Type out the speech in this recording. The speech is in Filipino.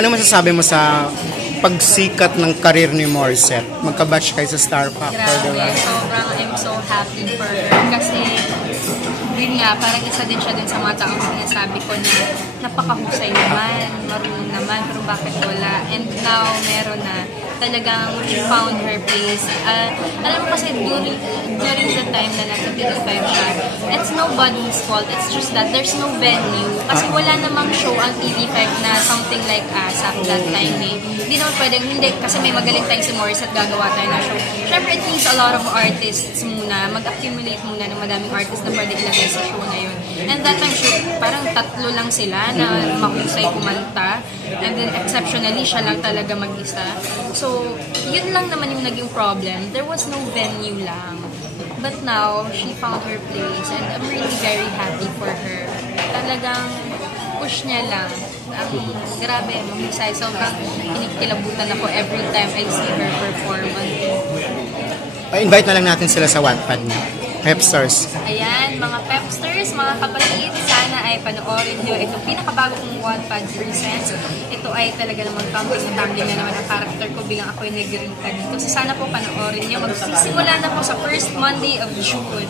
Ano masasabi mo sa pagsikat ng karir ni Morissette? Magka-batch kayo sa Star Factor, Grabe, diba? sobrang I'm so happy for her. Kasi, yun nga, parang isa din siya dun sa mga taong sinasabi ko na napakahusay naman, marunong naman, pero bakit wala? And now, meron na. Talagang she found her place. Alam mo kasi during the time na nasa TV5 siya, it's nobody's fault. It's just that there's no venue. Kasi wala namang show ang TV5 na something like ASAP that time eh. Hindi naman pwedeng, hindi, kasi may magaling tayong si Morissette gagawa tayo ng show. Siyempre, it needs a lot of artists muna. Mag-accumulate muna ng madaming artists na pwede ilagay sa show na yun. And that time, parang 3 lang sila na mahusay kumanta. And then, exceptionally, siya lang talaga mag-isa. So, yun lang naman yung naging problem. There was no venue lang. But now, she found her place. And I'm really very happy for her. Talagang push niya lang. Grabe, mahusay. Sobrang kinikilabutan ako every time I see her perform. Invite na lang natin sila sa Wattpad na. Pepstars. Ayan, mga Pepsters, mga kapatid, sana ay panoorin nyo itong pinakabago kong Wattpad Presents. Ito ay talaga namang tumbling na naman ang character ko bilang ako'y nag-rinta dito. So sana po panoorin nyo. Magsisimula na po sa first Monday of June.